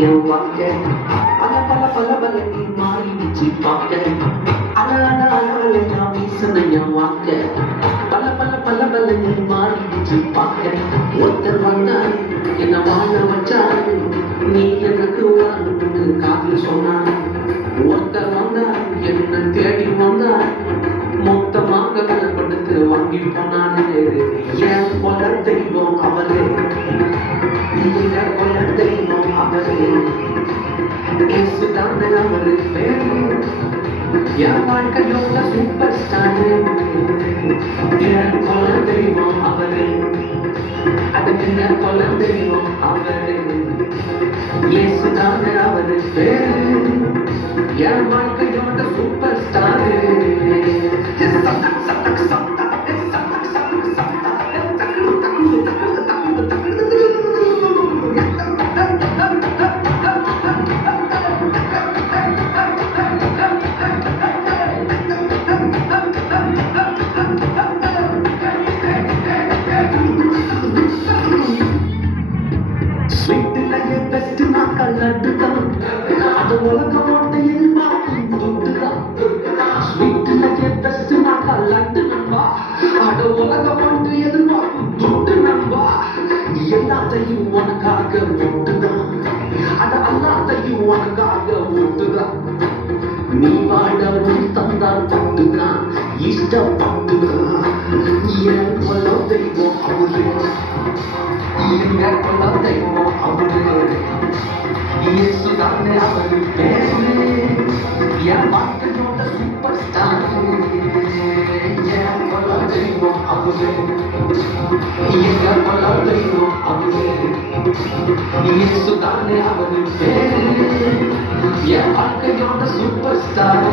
என் வாழ்க்கை பல பல பல பல நீ மாறிடுச்சு பார்க்க அல அல அல அலையா வீசன என் வாழ்க்கை பல பல பல பல நீ மாறிடுச்சு பார்க்க ஒருத்தர் வந்தார் என்ன வாழ வச்சாரு நீ எனக்கு வாழ்ந்து காதல் சொன்னார் ஒருத்தர் வந்தார் என்ன தேடி வந்தார் மொத்தமாக விலை கொடுத்து வாங்கி போனானே என் கொல தெய்வம் அவரே கொல தெய்வம் அவரே இயேசுதானே அவரு பேரு என் வாழ்க்கையோட சூப்பர் ஸ்டார் என் கொல தெய்வம் அவரே அதுக்கு என்ன கொல தெய்வம் அவரே இயேசுதானே அவரு பேரு என் வாழ்க்கையோட சூப்பர் ஸ்டார் ஸ்வீட்டிலேயே பெஸ்ட் நாக்கள் லட்டுதான் அது உலகம் ஓட்டையில் துட்டுதான் ஸ்வீட்டிலேயே பெஸ்ட் நாக்கள் லட்டு நம்பா அது உலகம் ஓட்டு எதிர்பார்க்கும் துட்டு நம்பா எல்லாத்தையும் உனக்காக விட்டுதான் அது எல்லாத்தையும் உனக்காக விட்டுதான் நீ வாழ உன் தந்தால் பட்டுதான் இஷ்டப்பட்டுதான் என் கொல தெய்வம் அவரே எங்க கொல தெய்வம் அவரே இயேசுதானே அவரு பேரு என் வாழ்க்கையோட சூப்பர் ஸ்டார் என் கொல தெய்வம் அவரே எங்க கொல தெய்வம் அவரே இயேசுதானே அவரு பேரு என் வாழ்க்கையோட சூப்பர் ஸ்டார்